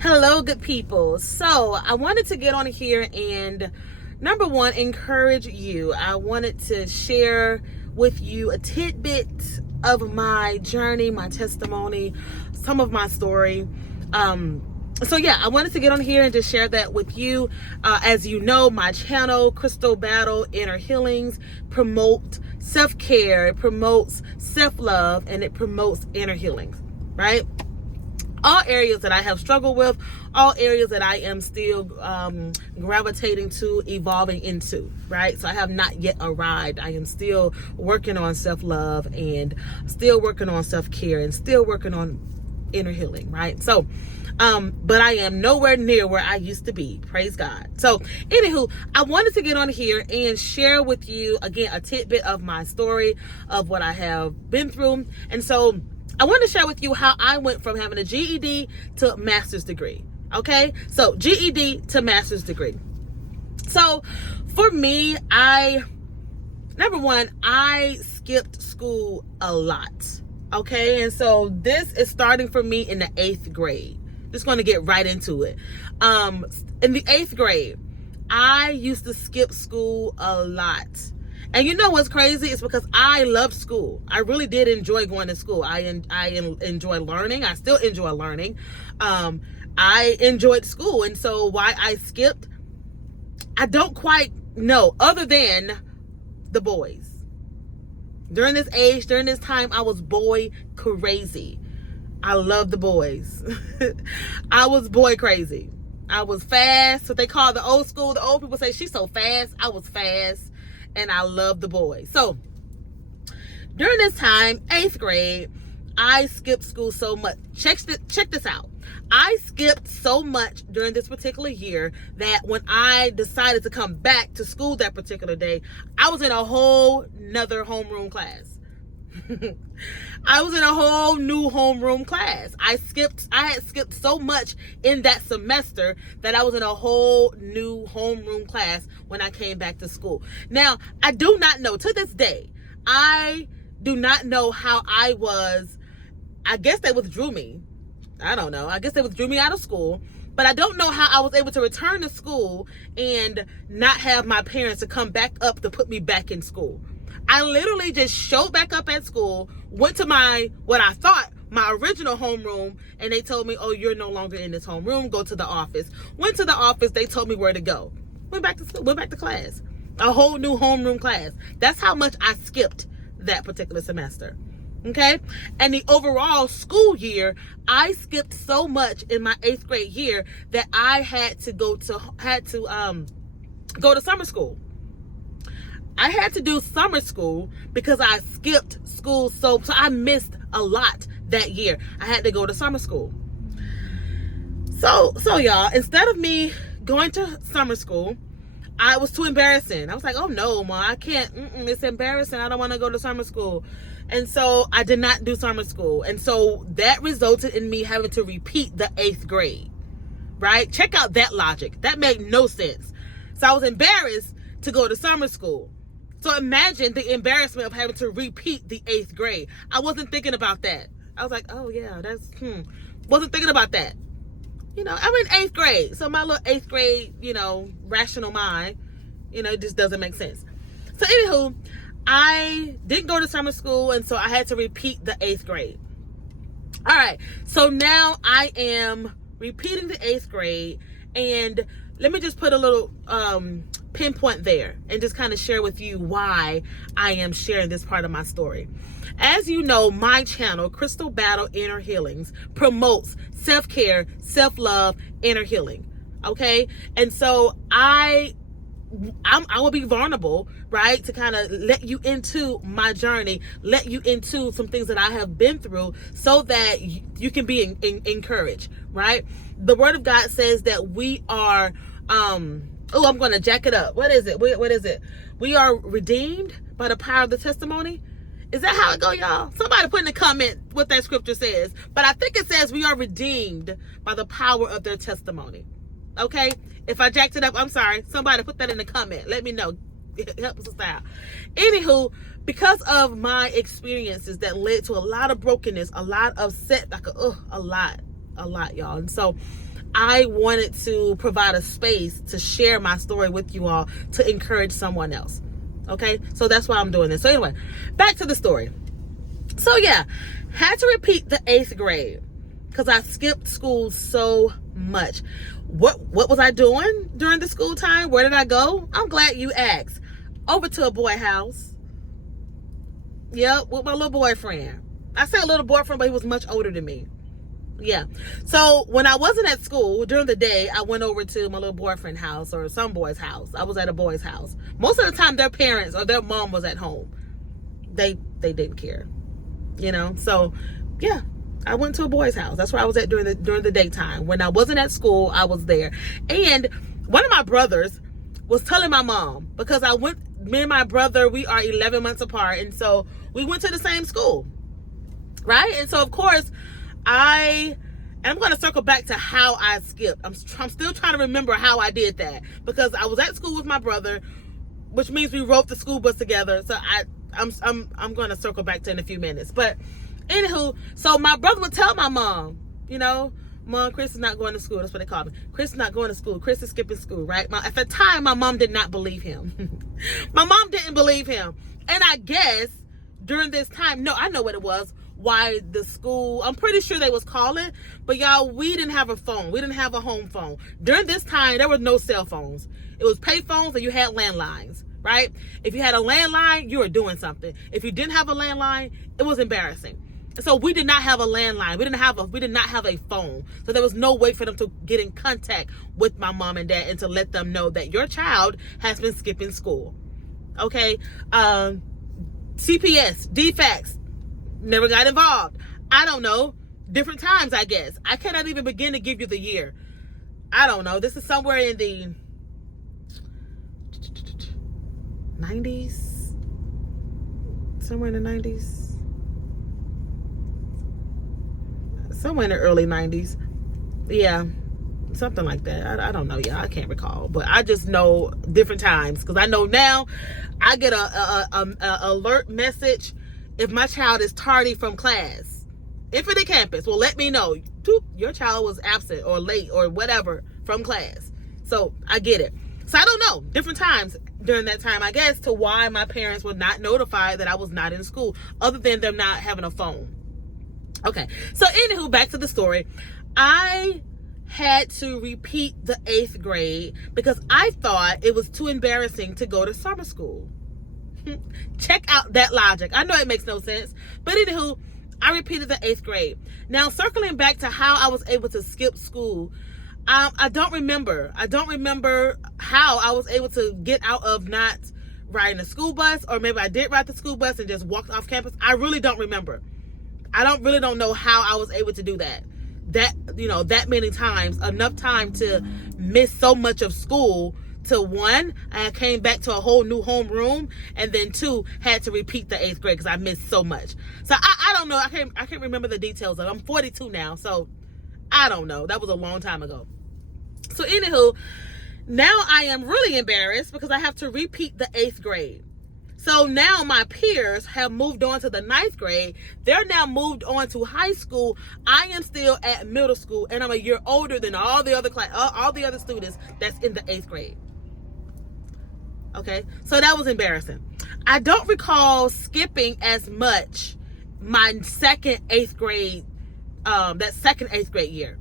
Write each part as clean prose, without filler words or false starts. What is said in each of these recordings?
Hello, good people. So I wanted to get on here and number one, encourage you. I wanted to share with you a tidbit of my journey, my testimony, some of my story. I wanted to get on here and just share that with you. As you know, my channel, Crystal Battle Inner Healings, promotes self-care, it promotes self-love, and it promotes inner healings, right? All areas that I have struggled with, all areas that I am still gravitating to, evolving into, right? So I have not yet arrived. I am still working on self-love and still working on self-care and still working on inner healing, right? So, but I am nowhere near where I used to be. Praise God. So, anywho, I wanted to get on here and share with you, again, a tidbit of my story of what I have been through. And so, I want to share with you how I went from having a GED to master's degree. Okay? So, GED to master's degree. So, for me, number one, I skipped school a lot. Okay? And so, this is starting for me in the 8th grade. Just going to get right into it. In the 8th grade, I used to skip school a lot. And you know what's crazy? It's because I loved school. I really did enjoy going to school. I enjoy learning. I still enjoy learning. I enjoyed school. And so why I skipped, I don't quite know, other than the boys. During this age, during this time, I was boy crazy. I love the boys. I was boy crazy. I was fast. What they call the old school. The old people say, she's so fast. I was fast. And I love the boys. So during this time, 8th grade, I skipped school so much. Check this out. I skipped so much during this particular year that when I decided to come back to school that particular day, I was in a whole nother homeroom class. I was in a whole new homeroom class. I had skipped so much in that semester that I was in a whole new homeroom class when I came back to school. Now, I do not know, to this day, I do not know how I guess they withdrew me. I don't know. I guess they withdrew me out of school. But I don't know how I was able to return to school and not have my parents to come back up to put me back in school. I literally just showed back up at school, went to what I thought my original homeroom, and they told me, oh, you're no longer in this homeroom, go to the office. Went to the office, they told me where to go. Went back to school, went back to class. A whole new homeroom class. That's how much I skipped that particular semester. Okay? And the overall school year, I skipped so much in my 8th grade year that I had to go to summer school. I had to do summer school because I skipped school so I missed a lot that year. I had to go to summer school. So y'all, instead of me going to summer school, I was too embarrassing. I was like, oh no, Ma, I can't. It's embarrassing. I don't want to go to summer school. And so I did not do summer school. And so that resulted in me having to repeat the 8th grade, right? Check out that logic. That made no sense. So I was embarrassed to go to summer school. So imagine the embarrassment of having to repeat the 8th grade. I wasn't thinking about that. I was like, oh yeah, wasn't thinking about that. You know, I'm in 8th grade. So my little 8th grade, rational mind, it just doesn't make sense. So anywho, I didn't go to summer school, and so I had to repeat the 8th grade. All right. So now I am repeating the 8th grade, and let me just put a little pinpoint there and just kind of share with you why I am sharing this part of my story. As you know, my channel, Crystal Battle Inner Healings, promotes self-care, self-love, inner healing. Okay? And so I will be vulnerable, right? To kind of let you into my journey, let you into some things that I have been through so that you can be encouraged, right? The word of God says that we are, I'm going to jack it up. What is it? What is it? We are redeemed by the power of the testimony. Is that how it go, y'all? Somebody put in the comment what that scripture says. But I think it says we are redeemed by the power of their testimony. Okay? If I jacked it up, I'm sorry. Somebody put that in the comment. Let me know. Help us out. Anywho, because of my experiences that led to a lot of brokenness, a lot of setback, a lot, y'all. And so I wanted to provide a space to share my story with you all to encourage someone else. Okay, so that's why I'm doing this. So anyway, back to the story. So yeah, had to repeat the 8th grade because I skipped school so much. What was I doing during the school time? Where did I go? I'm glad you asked. Over to a boy house. Yep, with my little boyfriend. I say a little boyfriend, but he was much older than me. Yeah. So when I wasn't at school during the day, I went over to my little boyfriend's house or some boy's house. I was at a boy's house. Most of the time, their parents or their mom was at home. They didn't care, you know. So yeah, I went to a boy's house. That's where I was at during the daytime. When I wasn't at school, I was there. And one of my brothers was telling my mom because me and my brother, we are 11 months apart, and so we went to the same school, right? And so of course, I'm going to circle back to how I skipped. I'm still trying to remember how I did that because I was at school with my brother, which means we rode the school bus together. So I'm going to circle back to in a few minutes. But anywho, so my brother would tell my mom, you know, Mom, Chris is not going to school. That's what they call me. Chris is not going to school. Chris is skipping school, right? At the time, my mom did not believe him. My mom didn't believe him. And I guess during this time, no, I know what it was. Why the school, I'm pretty sure they was calling, but y'all, we didn't have a phone. We didn't have a home phone. During this time, there were no cell phones. It was pay phones and you had landlines, right? If you had a landline, you were doing something. If you didn't have a landline, it was embarrassing. So we did not have a landline. We did not have a phone. So there was no way for them to get in contact with my mom and dad and to let them know that your child has been skipping school. Okay. CPS, DFAX, never got involved. I don't know. Different times, I guess. I cannot even begin to give you the year. I don't know. This is somewhere in the 90s. Somewhere in the 90s. Somewhere in the early 90s. Yeah. Something like that. I don't know. Yeah, I can't recall. But I just know different times. Because I know now I get a alert message if my child is tardy from class. Infinite campus will let me know. Your child was absent or late or whatever from class. So I get it. So I don't know. Different times during that time, I guess, to why my parents were not notified that I was not in school. Other than them not having a phone. Okay, so anywho, back to the story. I had to repeat the 8th grade because I thought it was too embarrassing to go to summer school. Check out that logic. I know it makes no sense, but anywho, I repeated the 8th grade. Now, circling back to how I was able to skip school, I don't remember how I was able to get out of not riding a school bus, or maybe I did ride the school bus and just walked off campus. I really don't remember. I don't know how I was able to do that many times, enough time to miss so much of school. To one, I came back to a whole new homeroom, and then 2, had to repeat the 8th grade because I missed so much. So I don't know. I can't remember the details of it. I'm 42 now, so I don't know. That was a long time ago. So anywho, now I am really embarrassed because I have to repeat the 8th grade. So now my peers have moved on to the 9th grade. They're now moved on to high school. I am still at middle school, and I'm a year older than all the other students that's in the 8th grade. Okay, so that was embarrassing. I don't recall skipping as much my second 8th grade year.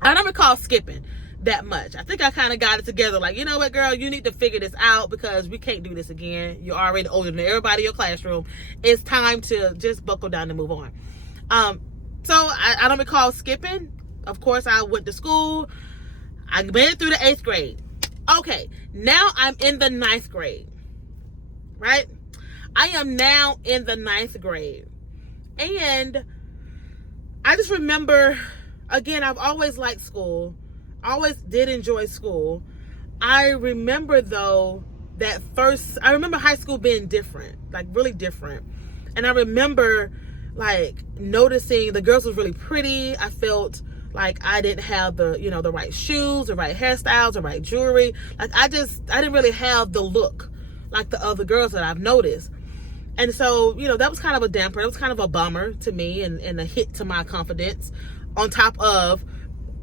I don't recall skipping that much. I think I kind of got it together. Like, you know what, girl, you need to figure this out because we can't do this again. You're already older than everybody in your classroom. It's time to just buckle down and move on. So I don't recall skipping. Of course, I went to school. I made it through the 8th grade. Okay, now I'm in the 9th grade, right? I am now in the 9th grade. And I just remember, again, I've always liked school. I always did enjoy school. I remember, though, I remember high school being different, like really different. And I remember, like, noticing the girls was really pretty. I felt like I didn't have the right shoes, the right hairstyles, the right jewelry. Like, I didn't really have the look like the other girls that I've noticed. And so, that was kind of a damper. It was kind of a bummer to me and a hit to my confidence, on top of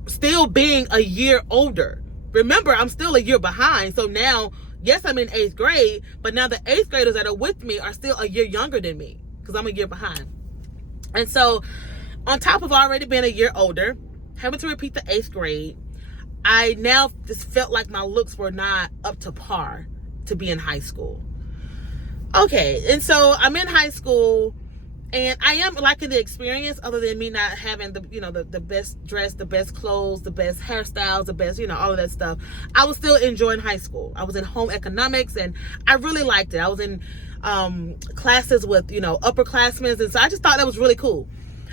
still being a year older. Remember, I'm still a year behind. So now, yes, I'm in 8th grade, but now the 8th graders that are with me are still a year younger than me because I'm a year behind. And so on top of already being a year older, having to repeat the 8th grade, I now just felt like my looks were not up to par to be in high school. Okay, and so I'm in high school, and I am liking the experience, other than me not having the best dress, the best clothes, the best hairstyles, the best, all of that stuff. I was still enjoying high school. I was in home economics, and I really liked it. I was in classes with, upperclassmen, and so I just thought that was really cool.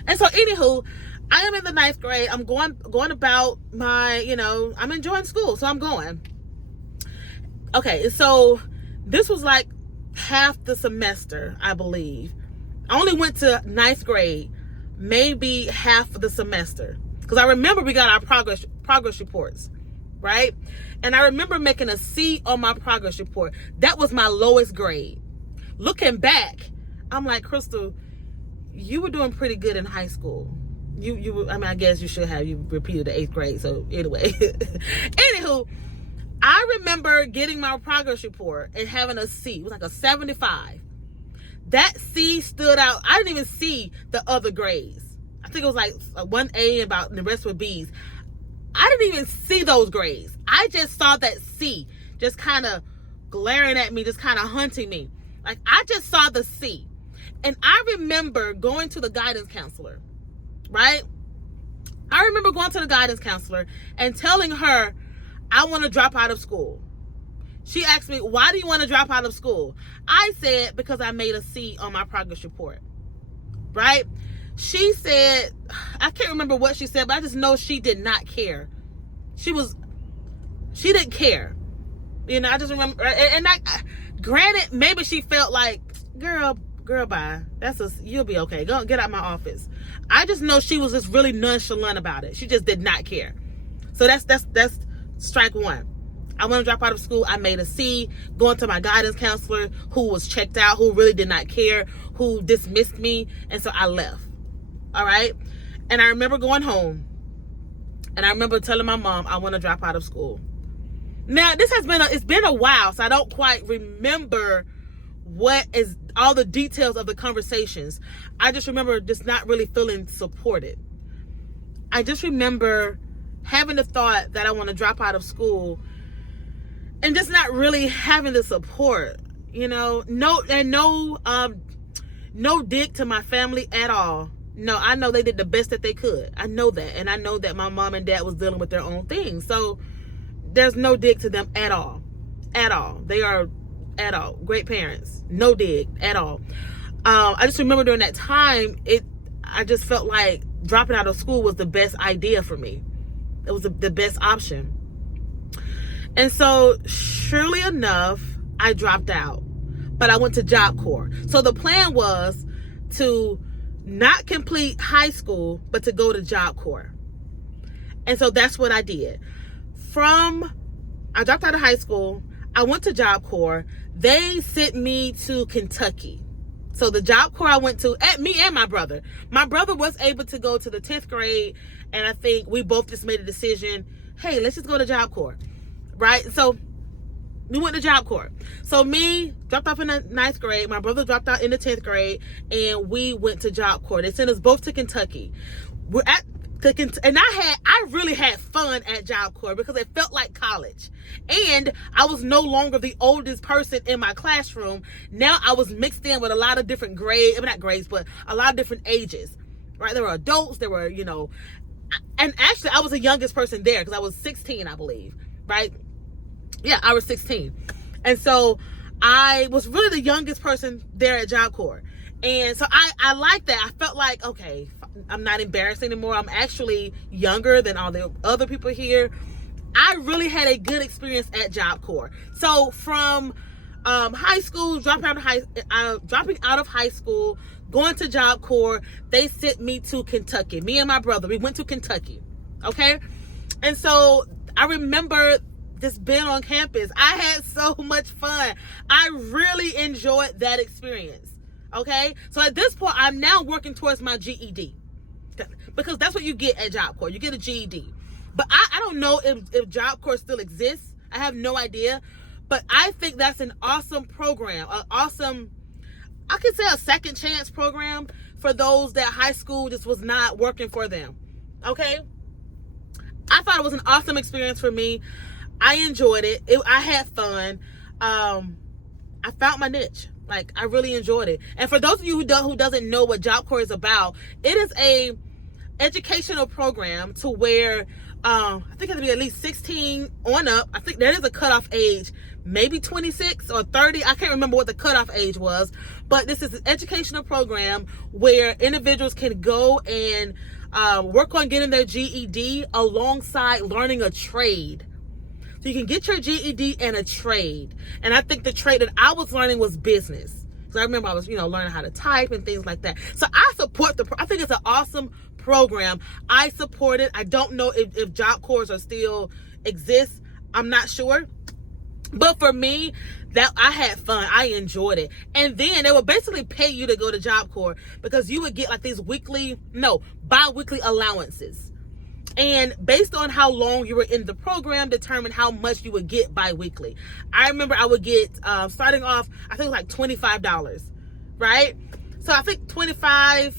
And so, anywho, I am in the 9th grade. I'm going about my, I'm enjoying school, so I'm going. Okay, so this was like half the semester, I believe. I only went to 9th grade, maybe half of the semester. Because I remember we got our progress reports, right? And I remember making a C on my progress report. That was my lowest grade. Looking back, I'm like, Crystal, you were doing pretty good in high school. I guess you should have. You repeated the 8th grade. So anyway, anywho, I remember getting my progress report and having a C. It was like a 75. That C stood out. I didn't even see the other grades. I think it was like a 1A and the rest were B's. I didn't even see those grades. I just saw that C just kind of glaring at me, just kind of hunting me. Like, I just saw the C. And I remember going to the guidance counselor, right? I remember going to the guidance counselor and telling her, I want to drop out of school. She asked me, why do you want to drop out of school? I said, because I made a C on my progress report, right? She said, I can't remember what she said, but I just know she did not care. She didn't care. I just remember, and granted, maybe she felt like, girl, bye. You'll be okay. Go get out my office. I just know she was just really nonchalant about it. She just did not care. So that's strike one. I want to drop out of school. I made a C, going to my guidance counselor who was checked out, who really did not care, who dismissed me. And so I left. All right. And I remember going home, and I remember telling my mom, I want to drop out of school. Now, it's been a while, so I don't quite remember what is all the details of the conversations. I just remember just not really feeling supported. I just remember having the thought that I want to drop out of school and just not really having the support, no dig to my family at all. No, I know they did the best that they could. I know that. And I know that my mom and dad was dealing with their own things. So there's no dig to them at all. At all. They are great parents. No dig at all. I just remember during that time, I just felt like dropping out of school was the best idea for me. It was the best option. And so, surely enough, I dropped out. But I went to Job Corps. So the plan was to not complete high school, but to go to Job Corps. And so that's what I did. I dropped out of high school. I went to Job Corps. They sent me to Kentucky. So the Job Corps I went to, me and my brother. My brother was able to go to the 10th grade, and I think we both just made a decision, hey, let's just go to Job Corps, right? So we went to Job Corps. So me, dropped off in the 9th grade. My brother dropped out in the 10th grade, and we went to Job Corps. They sent us both to Kentucky. And I really had fun at Job Corps because it felt like college. And I was no longer the oldest person in my classroom. Now I was mixed in with a lot of different not grades, but a lot of different ages, right? There were adults, there were, and actually I was the youngest person there because I was 16, I believe, right? Yeah, I was 16. And so I was really the youngest person there at Job Corps. And so I like that. I felt like, okay, I'm not embarrassed anymore. I'm actually younger than all the other people here. I really had a good experience at Job Corps. So from high school, dropping out of high school, going to Job Corps, they sent me to Kentucky. Me and my brother, we went to Kentucky. Okay? And so I remember just being on campus. I had so much fun. I really enjoyed that experience. Okay? So at this point, I'm now working towards my GED. Because that's what you get at Job Corps. You get a GED. But I don't know if Job Corps still exists. I have no idea. But I think that's an awesome program, an awesome, I could say a second chance program for those that high school just was not working for them. Okay? I thought it was an awesome experience for me. I enjoyed it. I had fun. I found my niche. Like, I really enjoyed it. And for those of you who doesn't know what Job Corps is about, it is a educational program to where I think it has to be at least 16 on up. I think there is a cutoff age, maybe 26 or 30. I can't remember what the cutoff age was, but this is an educational program where individuals can go and work on getting their GED alongside learning a trade. So you can get your GED and a trade. And I think the trade that I was learning was business. So I remember I was, learning how to type and things like that. So I support I think it's an awesome program. I support it. I don't know if Job Corps are still exist. I'm not sure. But for me, that I had fun. I enjoyed it. And then they would basically pay you to go to Job Corps because you would get like these bi-weekly allowances. And based on how long you were in the program, determine how much you would get bi-weekly. I remember I would get, starting off, I think it was like $25, right? So I think $25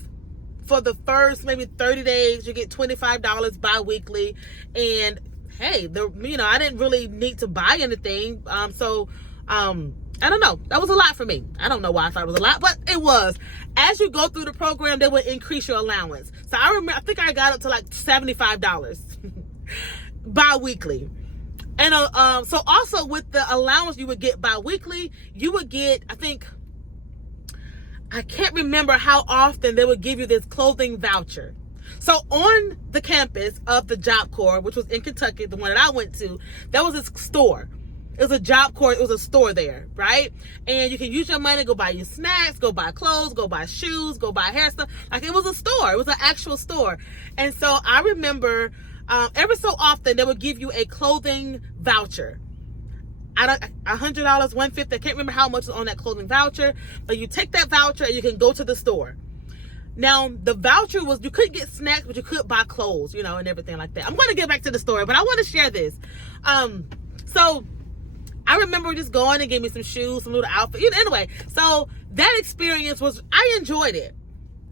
for the first maybe 30 days, you get $25 bi-weekly. And hey, I didn't really need to buy anything. I don't know. That was a lot for me. I don't know why I thought it was a lot, but it was. As you go through the program, they would increase your allowance. So I think I got up to like $75 bi-weekly. And so also with the allowance you would get bi-weekly, you would get, I can't remember how often they would give you this clothing voucher. So on the campus of the Job Corps, which was in Kentucky, the one that I went to, there was this store. It was a Job Corps. It was a store there, right? And you can use your money, go buy your snacks, go buy clothes, go buy shoes, go buy hair stuff. Like, it was a store. It was an actual store. And so I remember every so often they would give you a clothing voucher. $100, $150. I can't remember how much was on that clothing voucher, but you take that voucher and you can go to the store. Now, the voucher was, you couldn't get snacks, but you could buy clothes, and everything like that. I'm going to get back to the story, but I want to share this. So I remember just going and getting me some shoes, some little outfit. Anyway, so that experience I enjoyed it.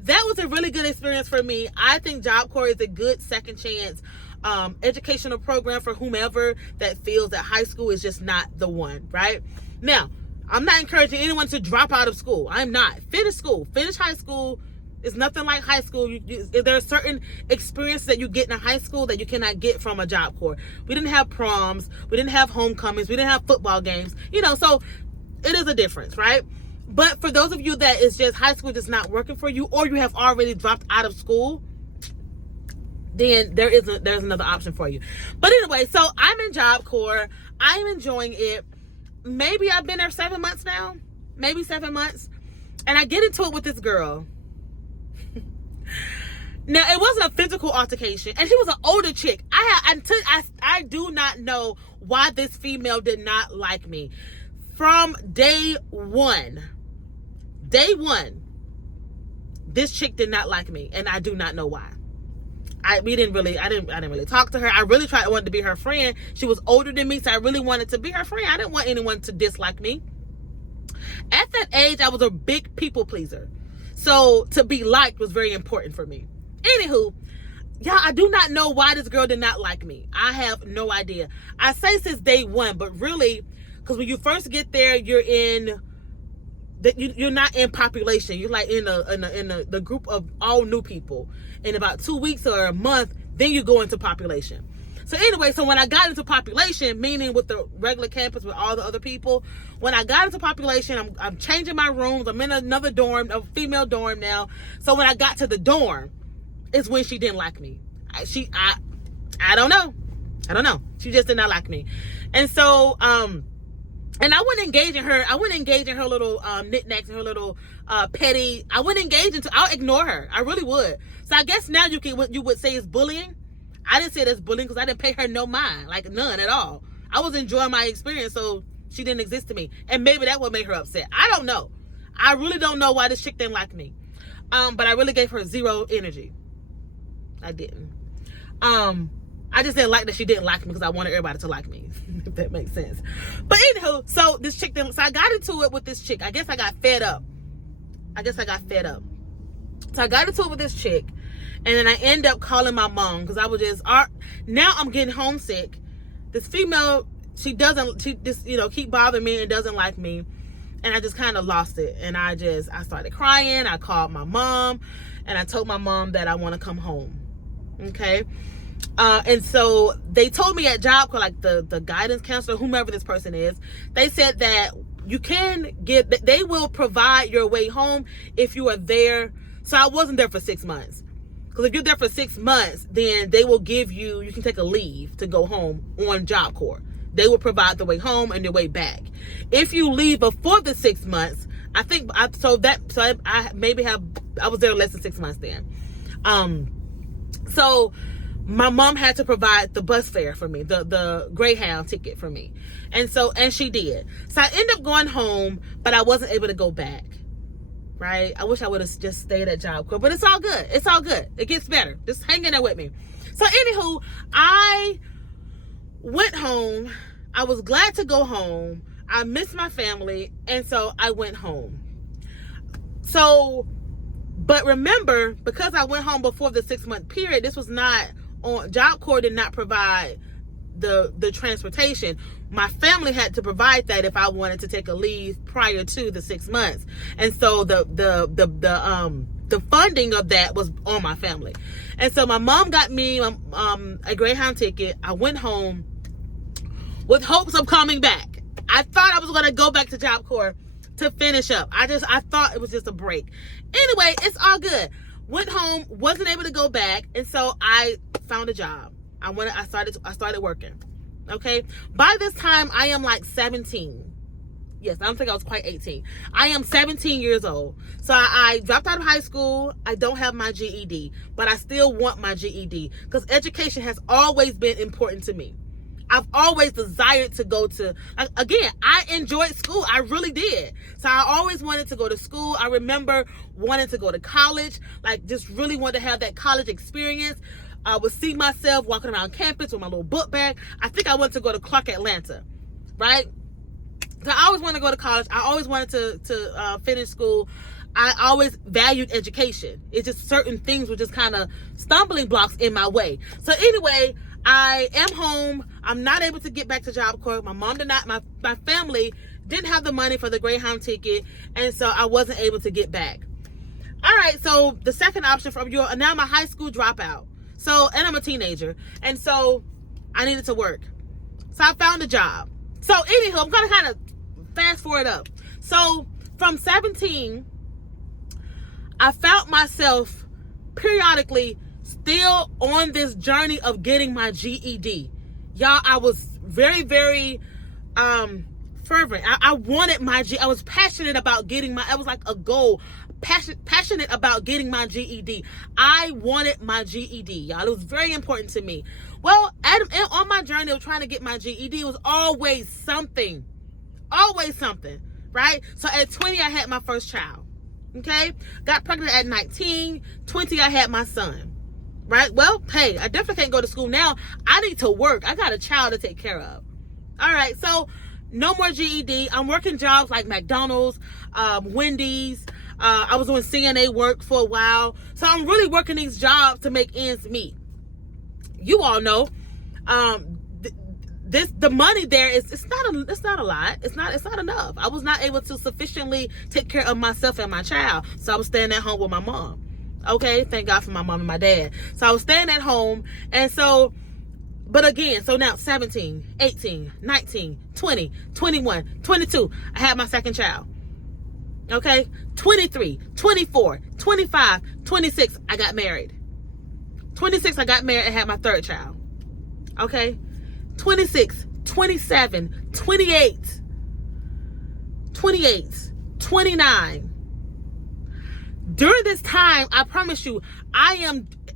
That was a really good experience for me. I think Job Corps is a good second chance educational program for whomever that feels that high school is just not the one, right? Now, I'm not encouraging anyone to drop out of school. I'm not. Finish school. Finish high school. It's nothing like high school. There are certain experiences that you get in a high school that you cannot get from a Job Corps. We didn't have proms. We didn't have homecomings. We didn't have football games. So it is a difference, right? But for those of you that is just high school just not working for you, or you have already dropped out of school, then there's another option for you. But anyway, so I'm in Job Corps. I'm enjoying it. Maybe I've been there 7 months now. Maybe 7 months. And I get into it with this girl. Now, it wasn't a physical altercation, and she was an older chick. I do not know why this female did not like me. From day one, this chick did not like me, and I do not know why. I didn't really talk to her. I wanted to be her friend. She was older than me, so I really wanted to be her friend. I didn't want anyone to dislike me. At that age, I was a big people pleaser. So to be liked was very important for me. Anywho, y'all, I do not know why this girl did not like me. I have no idea. I say since day one, but really, because when you first get there, you're not in population. You're like in the group of all new people. In about 2 weeks or a month, then you go into population. So anyway, so when I got into population, meaning with the regular campus with all the other people, when I got into population, I'm changing my rooms. I'm in another dorm, a female dorm now. So when I got to the dorm, is when she didn't like me. I don't know. She just did not like me. And so, and I wouldn't engage in her. I wouldn't engage in her little knickknacks and her little petty. I wouldn't engage into. I'll ignore her. I really would. So I guess now what you would say is bullying. I didn't say it as bullying because I didn't pay her no mind, like none at all. I was enjoying my experience, so she didn't exist to me. And maybe that would make her upset. I don't know. I really don't know why this chick didn't like me. But I really gave her zero energy. I didn't. I just didn't like that she didn't like me because I wanted everybody to like me, if that makes sense. But anywho, so this chick, so I got into it with this chick. I guess I got fed up. So I got into it with this chick, and then I end up calling my mom because I was just, now I'm getting homesick. This female, she just, keep bothering me and doesn't like me. And I just kind of lost it. And I started crying. I called my mom, and I told my mom that I want to come home. Okay. And so they told me at Job Corps, like the guidance counselor, whomever this person is, they said that they will provide your way home if you are there. So I wasn't there for 6 months. Because if you're there for 6 months, then they will you can take a leave to go home on Job Corps. They will provide the way home and your way back. If you leave before the 6 months, I was there less than 6 months then. So my mom had to provide the bus fare for me, the Greyhound ticket for me. And she did. So I ended up going home, but I wasn't able to go back. Right? I wish I would have just stayed at Job Corps, but it's all good. It's all good. It gets better. Just hang in there with me. So anywho, I went home. I was glad to go home. I missed my family, and so I went home. So, but remember, because I went home before the 6 month period, this was not on Job Corps, did not provide the transportation. My family had to provide that if I wanted to take a leave prior to the 6 months. And so the funding of that was on my family. And so my mom got me a Greyhound ticket. I went home with hopes of coming back. I thought I was going to go back to Job Corps to finish up. I thought it was just a break. Anyway, it's all good. Went home, wasn't able to go back, and so I found a job. I started working. Okay. By this time, I am like 17. Yes, I don't think I was quite 18. I am 17 years old. So I dropped out of high school. I don't have my GED, but I still want my GED because education has always been important to me. I've always desired to go to, again, I enjoyed school. I really did. So I always wanted to go to school. I remember wanting to go to college, like just really wanted to have that college experience. I would see myself walking around campus with my little book bag. I think I wanted to go to Clark Atlanta, right? So I always wanted to go to college. I always wanted to finish school. I always valued education. It's just certain things were just kind of stumbling blocks in my way. So anyway, I am home. I'm not able to get back to Job Corps. My mom did not, my family didn't have the money for the Greyhound ticket. And so I wasn't able to get back. All right. So the second option now I'm a high school dropout. And I'm a teenager. And so I needed to work. So I found a job. So anywho, I'm going to kind of fast forward up. So from 17, I found myself periodically still on this journey of getting my GED. Y'all, I was very, very fervent. I wanted my I was passionate about getting it was like a goal. Passionate about getting my GED. I wanted my GED, y'all. It was very important to me. Well, on my journey of trying to get my GED, it was always something, right? So at 20, I had my first child, okay? Got pregnant at 19, 20, I had my son, right? Well, hey, I definitely can't go to school now. I need to work. I got a child to take care of. All right, so no more GED. I'm working jobs like McDonald's, Wendy's. I was doing CNA work for a while. So I'm really working these jobs to make ends meet. You all know, the money there it's not a lot. It's not enough. I was not able to sufficiently take care of myself and my child. So I was staying at home with my mom. Okay. Thank God for my mom and my dad. So I was staying at home. And so, but again, so now 17, 18, 19, 20, 21, 22, I had my second child. Okay, 23, 24, 25, 26, I got married. 26, I got married and had my third child. Okay, 26, 27, 28, 29. During this time, I promise you,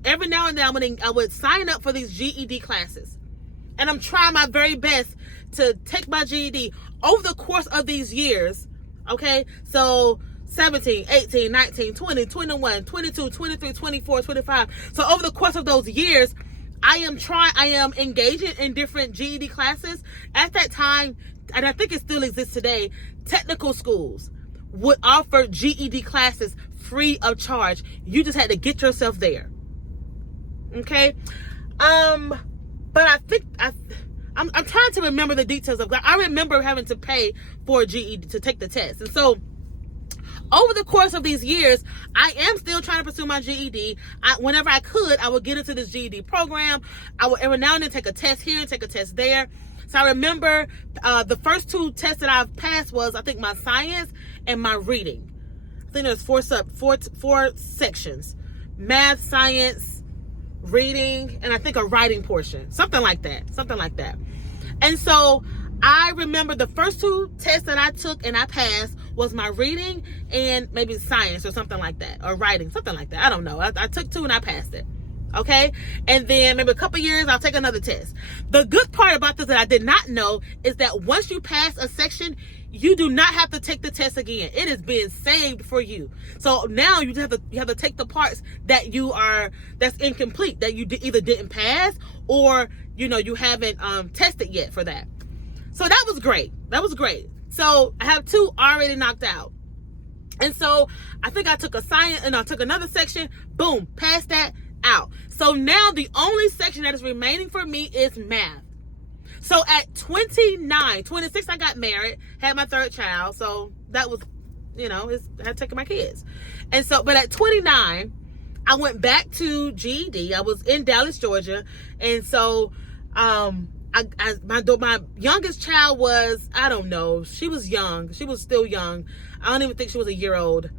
every now and then I would sign up for these GED classes. And I'm trying my very best to take my GED over the course of these years. Okay, so 17, 18, 19, 20, 21, 22, 23, 24, 25. So over the course of those years, I am engaging in different GED classes. At that time, and I think it still exists today, technical schools would offer GED classes free of charge. You just had to get yourself there. Okay? But I think I'm trying to remember the details of that. I remember having to pay for a GED to take the test. And so over the course of these years, I am still trying to pursue my GED. Whenever I could, I would get into this GED program. I would every now and then take a test here and take a test there. So I remember the first 2 tests that I've passed was, I think, my science and my reading. I think there's four sections: math, science, reading, and I think a writing portion, something like that. And so I remember the first 2 tests that I took and I passed was my reading and maybe science or something like that, or writing, something like that. I don't know. I took 2 and I passed it. Okay. And then maybe a couple years, I'll take another test. The good part about this that I did not know is that once you pass a section, you do not have to take the test again. It is being saved for you. So now you have to take the parts that that's incomplete, that you either didn't pass or, you haven't tested yet for that. So that was great. So I have 2 already knocked out. And so I think I took a science and I took another section, boom, passed that out. So now the only section that is remaining for me is math. So at 26, I got married, had my 3rd child. So that was, I had taken my kids. And so, but at 29, I went back to GED. I was in Dallas, Georgia. And so, my youngest child was, I don't know, she was young. She was still young. I don't even think she was a year old.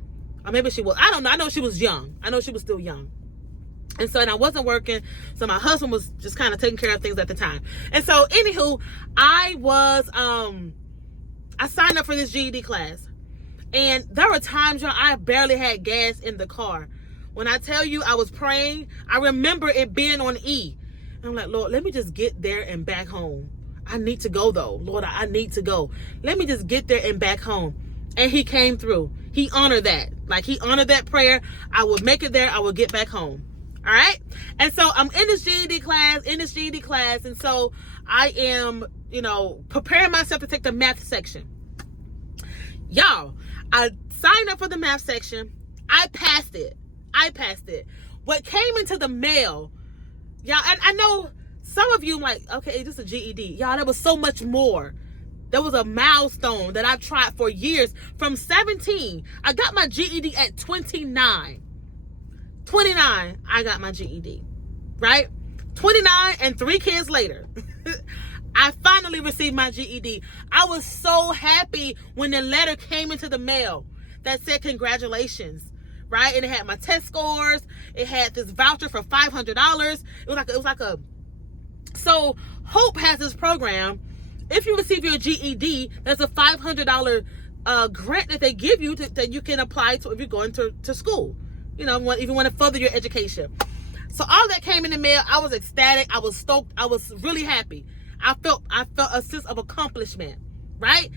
Or maybe she was. I don't know. I know she was young. I know she was still young. And so, and I wasn't working. So my husband was just kind of taking care of things at the time. And so, anywho, I signed up for this GED class. And there were times where I barely had gas in the car. When I tell you I was praying, I remember it being on E. I'm like, Lord, let me just get there and back home. I need to go though. Lord, I need to go. Let me just get there and back home. And he came through. He honored that. Like, he honored that prayer. I would make it there. I would get back home. All right. And so I'm in this GED class. And so I am, preparing myself to take the math section. Y'all, I signed up for the math section. I passed it. What came into the mail, y'all, and I know some of you like, okay, this is a GED. Y'all, there was so much more. There was a milestone that I've tried for years. From 17, I got my GED at 29. 29, I got my GED, right? 29 and 3 kids later, I finally received my GED. I was so happy when the letter came into the mail that said congratulations, right? And it had my test scores. It had this voucher for $500. So Hope has this program. If you receive your GED, there's a $500 grant that they give you that you can apply to if you're going to school. If you want to further your education. So all that came in the mail. I was ecstatic. I was stoked. I was really happy. I felt a sense of accomplishment, right?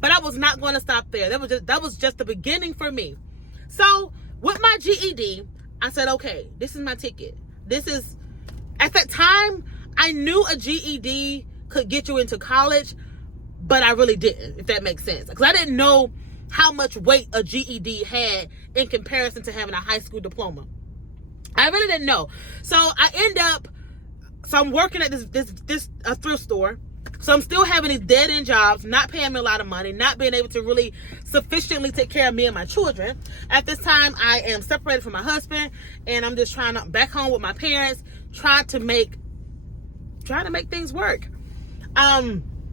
But I was not going to stop there. That was just the beginning for me. So with my GED, I said, okay, this is my ticket. At that time, I knew a GED could get you into college, but I really didn't, if that makes sense. Because I didn't know how much weight a GED had in comparison to having a high school diploma. I really didn't know. So I'm working at this thrift store. So I'm still having these dead-end jobs, not paying me a lot of money, not being able to really sufficiently take care of me and my children. At this time, I am separated from my husband, and I'm just trying to back home with my parents, trying to make things work.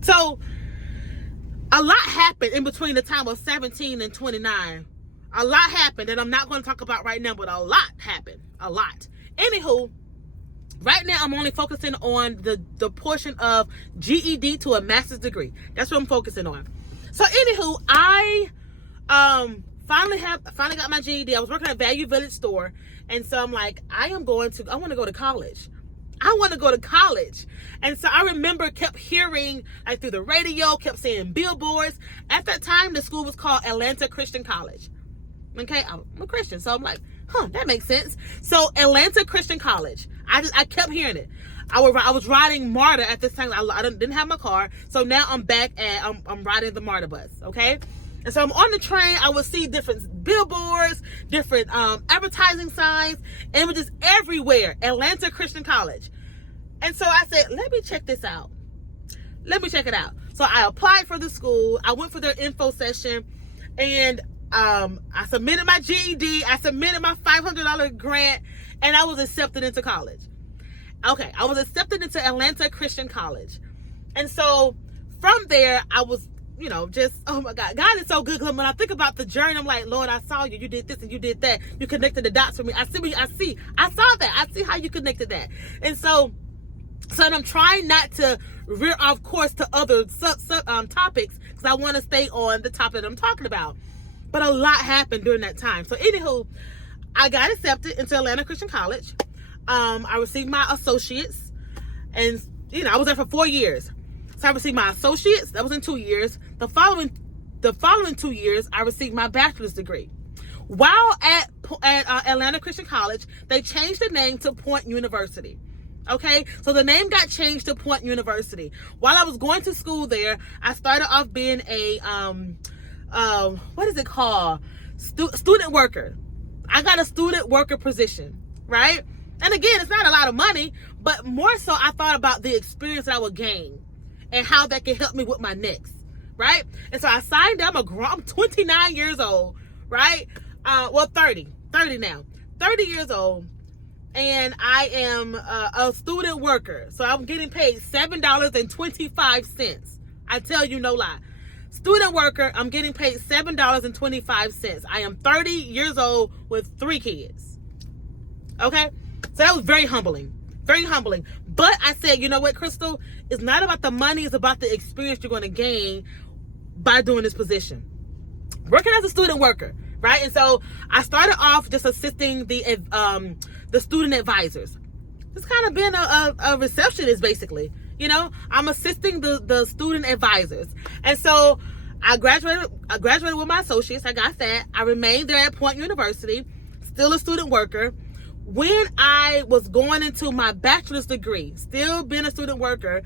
So a lot happened in between the time of 17 and 29. A lot happened that I'm not going to talk about right now, but a lot happened. A lot. Anywho, right now I'm only focusing on the portion of GED to a master's degree. That's what I'm focusing on. So anywho, I finally got my GED. I was working at Value Village store, and so I'm like, I want to go to college. I want to go to college. And so I remember kept hearing, like, through the radio, kept seeing billboards. At that time, the school was called Atlanta Christian College. Okay, I'm a Christian, so I'm like, that makes sense. So Atlanta Christian College. I kept hearing it. I was riding MARTA at this time. I didn't have my car, so now I'm back at I'm riding the MARTA bus. Okay, and so I'm on the train. I would see different billboards, different advertising signs, and it was just everywhere. Atlanta Christian College, and so I said, let me check this out. Let me check it out. So I applied for the school. I went for their info session, and I submitted my GED. I submitted my $500 grant, and I was accepted into college. Okay, I was accepted into Atlanta Christian College. And so from there, I was, just, oh my God, God is so good. Because when I think about the journey, I'm like, Lord, I saw you. You did this and you did that. You connected the dots for me. I saw that. I see how you connected that. And so I'm trying not to veer off course to other topics, because I want to stay on the topic that I'm talking about. But a lot happened during that time. So anywho, I got accepted into Atlanta Christian College. I received my associates, and I was there for 4 years. So I received my associates. That was in 2 years. The following 2 years, I received my bachelor's degree. While at Atlanta Christian College, they changed the name to Point University. Okay, so the name got changed to Point University. While I was going to school there, I started off being a what is it called? Student worker. I got a student worker position, right? And again, it's not a lot of money, but more so I thought about the experience that I would gain and how that can help me with my next, right? And so I signed up. I'm 29 years old, right? 30 now. 30 years old. And I am a student worker. So I'm getting paid $7.25. I tell you no lie. Student worker, I'm getting paid $7.25. I am 30 years old with 3 kids. Okay? So that was very humbling. Very humbling. But I said, you know what, Crystal? It's not about the money. It's about the experience you're going to gain by doing this position. Working as a student worker, right? And so I started off just assisting the student advisors. It's kind of been a receptionist, basically. I'm assisting the student advisors. And so I graduated with my associates. I got that. I remained there at Point University, still a student worker. When I was going into my bachelor's degree, still being a student worker,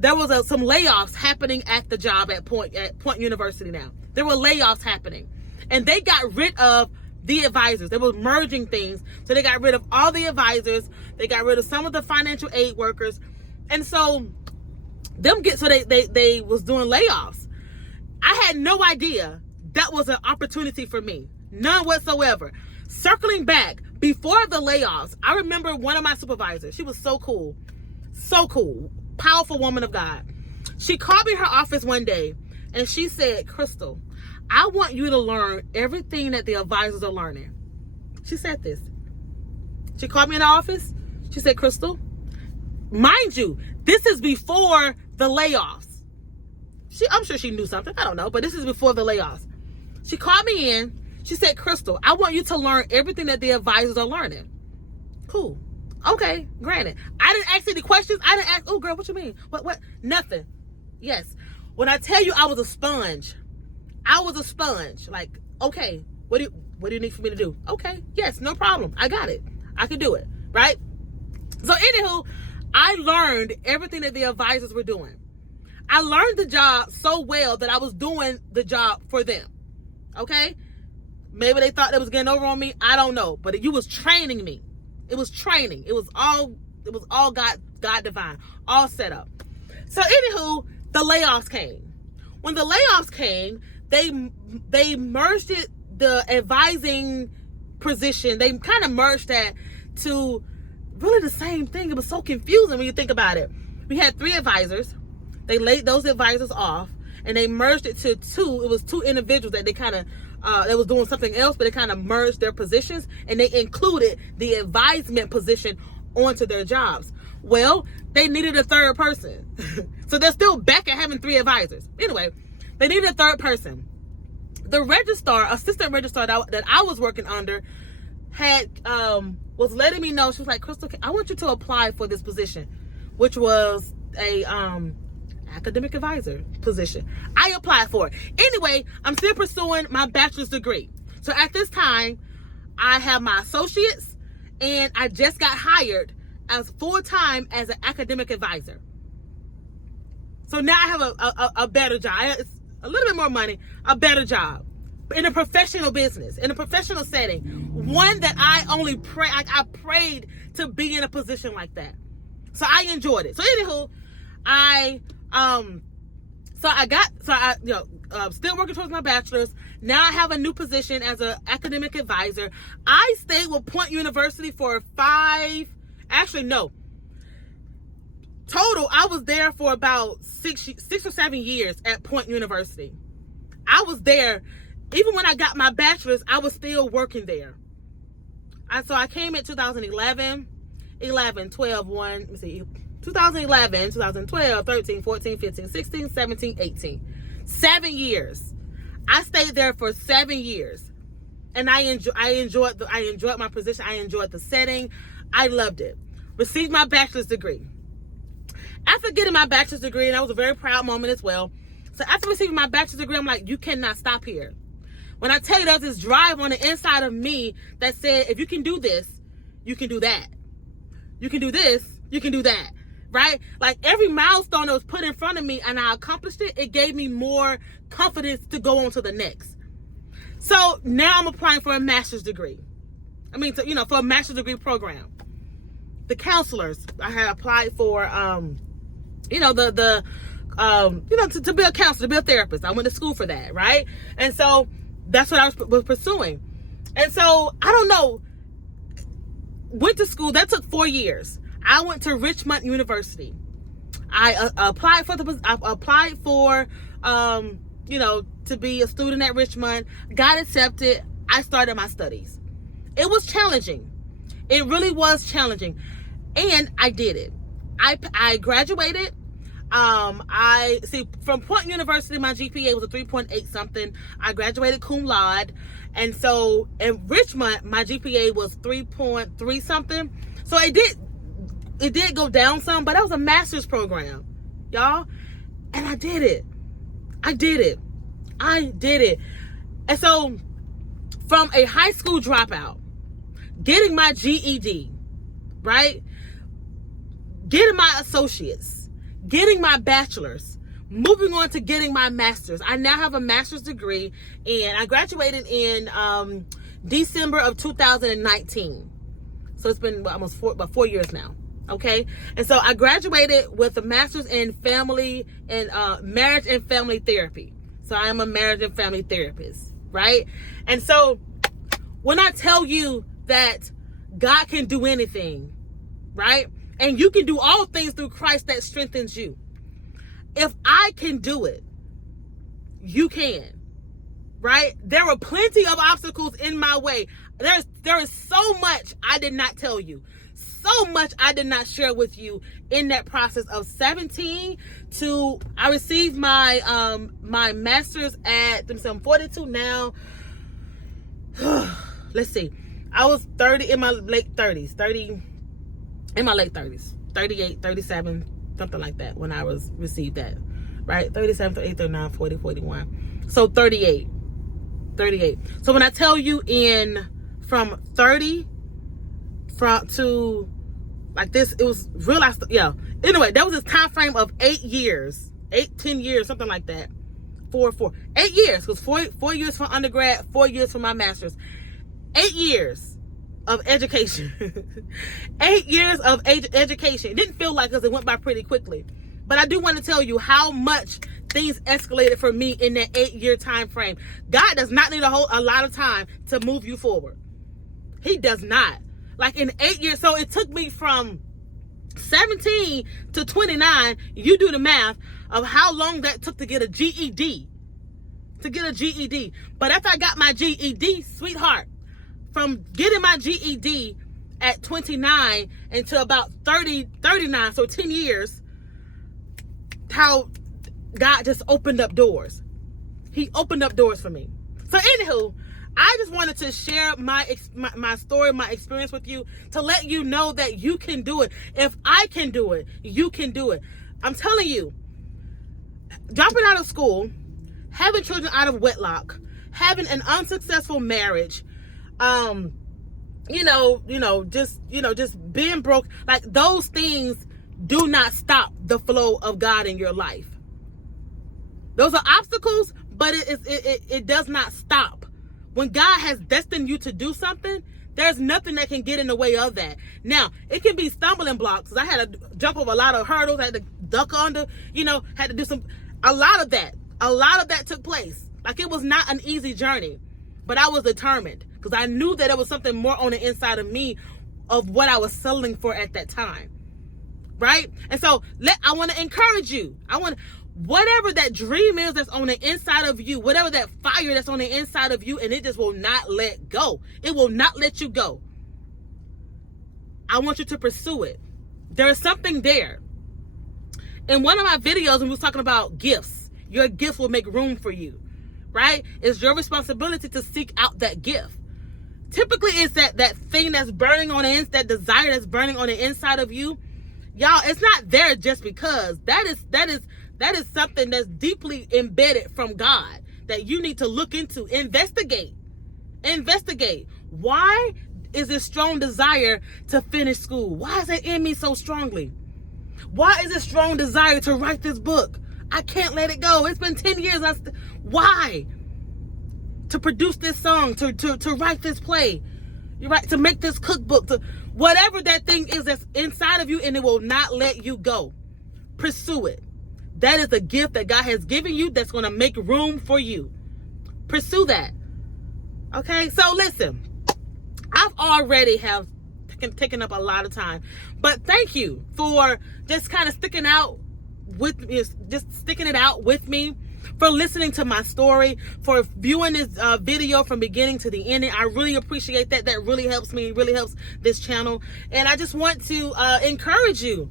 there was some layoffs happening at the job at Point University now. There were layoffs happening. And they got rid of the advisors. They were merging things. So they got rid of all the advisors. They got rid of some of the financial aid workers. And so they was doing layoffs. I had no idea that was an opportunity for me. None whatsoever. Circling back, before the layoffs, I remember one of my supervisors. She was so cool. So cool. Powerful woman of God. She called me in her office one day and she said, Crystal, I want you to learn everything that the advisors are learning. She said this. She called me in the office. She said, Crystal, mind you, this is before the layoffs. I'm sure she knew something. I don't know, but this is before the layoffs. She called me in. She said, Crystal, I want you to learn everything that the advisors are learning. Cool. Okay, granted. I didn't ask any questions. I didn't ask, oh girl, what you mean? What? Nothing. Yes. When I tell you I was a sponge, Like, okay, what do you need for me to do? Okay, yes, no problem. I got it. I can do it, right? So anywho, I learned everything that the advisors were doing. I learned the job so well that I was doing the job for them. Okay? Maybe they thought they was getting over on me. I don't know. But you was training me. It was training. It was all God divine. All set up. So anywho, the layoffs came. When the layoffs came, they merged it, the advising position, they kind of merged that to really the same thing. It was so confusing when you think about it. We had 3 advisors. They laid those advisors off and they merged it to 2. It was 2 individuals that they kind of they was doing something else, but they kind of merged their positions and they included the advisement position onto their jobs. Well, they needed a 3rd person. So they're still back at having 3 advisors. Anyway, they needed a 3rd person. The assistant registrar that I was working under was letting me know. She was like, Crystal, I want you to apply for this position, which was a academic advisor position. I applied for it. Anyway, I'm still pursuing my bachelor's degree. So at this time, I have my associates and I just got hired as full-time as an academic advisor. So now I have a better job. It's a little bit more money, a better job in a professional business, in a professional setting. One that I only I prayed to be in a position like that. So I enjoyed it. So anywho, still working towards my bachelor's. Now I have a new position as an academic advisor. I stayed with Point University for total, I was there for about 6 or 7 years at Point University. I was there. Even when I got my bachelor's, I was still working there. So I came in 2011, 2011, 2012, 13, 14, 15, 16, 17, 18. 7 years. I stayed there for 7 years. And I enjoyed my position. I enjoyed the setting. I loved it. Received my bachelor's degree. After getting my bachelor's degree, and that was a very proud moment as well. So after receiving my bachelor's degree, I'm like, you cannot stop here. When I tell you, there's this drive on the inside of me that said, if you can do this, you can do that. You can do this, you can do that. Right? Like every milestone that was put in front of me and I accomplished it, it gave me more confidence to go on to the next. So now I'm applying for a master's degree. For a master's degree program. The counselors, I had applied for, to be a counselor, to be a therapist. I went to school for that, right? And so that's what I was pursuing. And so, I don't know, went to school, that took 4 years. I went to Richmond University. I applied for to be a student at Richmond, got accepted. I started my studies. It was challenging. It really was challenging. And I did it. I graduated. From Point University, my GPA was a 3.8 something. I graduated cum laude. And so in Richmond, my GPA was 3.3 something. So it did go down some, but that was a master's program, y'all. And I did it. And so from a high school dropout, getting my GED, right? Getting my associates, getting my bachelor's, moving on to getting my master's. I now have a master's degree, and I graduated in December of 2019. So it's been about 4 years now. Okay. And so I graduated with a master's in family and marriage and family therapy. So I am a marriage and family therapist, right? And so when I tell you that God can do anything, right? And you can do all things through Christ that strengthens you. If I can do it, you can, right? There were plenty of obstacles in my way. There is so much I did not tell you. So much I did not share with you in that process of 17 to I received my my master's at, I'm 42 now. Let's see. I was 30 in my late 30s, 38, 37, something like that when I received that, right? 37, 38, 39, 40, 41. So 38. So when I tell you from 30 to like this, it was real. Anyway, that was this time frame of 10 years, something like that. 8 years, because 4 years for undergrad, 4 years for my master's. 8 years of education. 8 years of education. It didn't feel like it went by pretty quickly. But I do want to tell you how much things escalated for me in that 8-year time frame. God does not need a lot of time to move you forward. He does not. Like in 8 years, so it took me from 17 to 29, you do the math of how long that took to get a GED. But after I got my GED, sweetheart, from getting my GED at 29 until about 39, so 10 years, how God just opened up doors. He opened up doors for me. So anywho, I just wanted to share my story, my experience with you to let you know that you can do it. If I can do it, you can do it. I'm telling you, dropping out of school, having children out of wedlock, having an unsuccessful marriage, just being broke. Like, those things do not stop the flow of God in your life. Those are obstacles, but it does not stop. When God has destined you to do something, there's nothing that can get in the way of that. Now, it can be stumbling blocks. I had to jump over a lot of hurdles. I had to duck under, had to do a lot of that took place. Like, it was not an easy journey, but I was determined because I knew that there was something more on the inside of me of what I was settling for at that time. Right? And so I want to encourage you. Whatever that dream is that's on the inside of you, whatever that fire that's on the inside of you, and it just will not let go. It will not let you go. I want you to pursue it. There is something there. In one of my videos, when we was talking about gifts, your gift will make room for you, right? It's your responsibility to seek out that gift. Typically, it's that thing that's burning on the inside, that desire that's burning on the inside of you. Y'all, it's not there just because. That is something that's deeply embedded from God that you need to look into. Investigate. Why is this strong desire to finish school? Why is it in me so strongly? Why is this strong desire to write this book? I can't let it go. It's been 10 years. Why? To produce this song, to write this play, to make this cookbook, to whatever that thing is that's inside of you, and it will not let you go. Pursue it. That is a gift that God has given you that's going to make room for you. Pursue that. Okay? So listen, I've already have taken up a lot of time, but thank you for just kind of sticking it out with me, for listening to my story, for viewing this video from beginning to the ending. I really appreciate that. That really helps me, really helps this channel. And I just want to encourage you,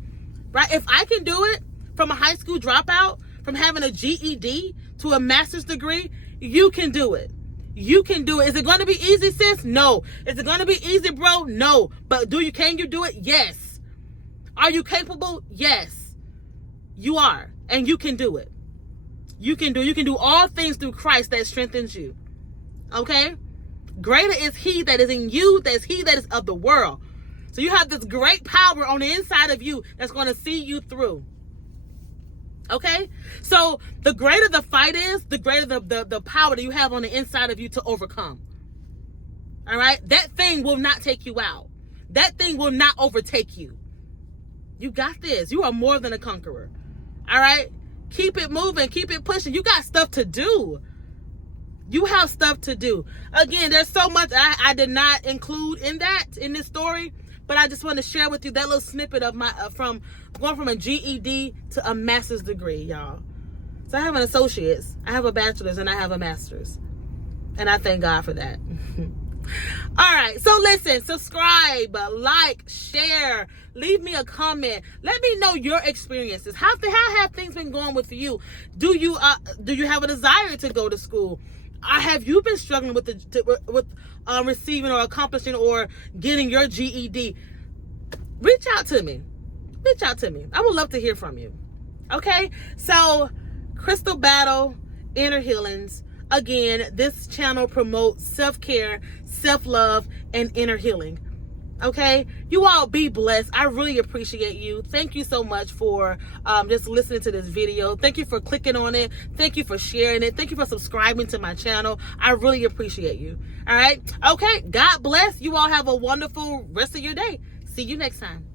right? If I can do it from a high school dropout, from having a GED to a master's degree, you can do it. You can do it. Is it going to be easy, sis? No. Is it going to be easy, bro? No. But can you do it? Yes. Are you capable? Yes. You are. And you can do it. You can do all things through Christ that strengthens you. Okay? Greater is he that is in you than he that is of the world. So you have this great power on the inside of you that's going to see you through. Okay? So the greater the fight is, the greater the power that you have on the inside of you to overcome. All right? That thing will not take you out. That thing will not overtake you. You got this. You are more than a conqueror. All right? Keep it moving. Keep it pushing. You got stuff to do. You have stuff to do. Again, there's so much I did not include in this story, but I just want to share with you that little snippet of my from going from a GED to a master's degree, y'all. So I have an associate's, I have a bachelor's, and I have a master's, and I thank God for that. All right, so listen, subscribe, like, share, leave me a comment. Let me know your experiences. How have things been going with you? Do you have a desire to go to school? Have you been struggling with receiving or accomplishing or getting your GED? Reach out to me. I would love to hear from you. Okay, so Crystal Battle, Inner Healings. Again, this channel promotes self-care, self-love, and inner healing. Okay? You all be blessed. I really appreciate you. Thank you so much for just listening to this video. Thank you for clicking on it. Thank you for sharing it. Thank you for subscribing to my channel. I really appreciate you. All right? Okay. God bless. You all have a wonderful rest of your day. See you next time.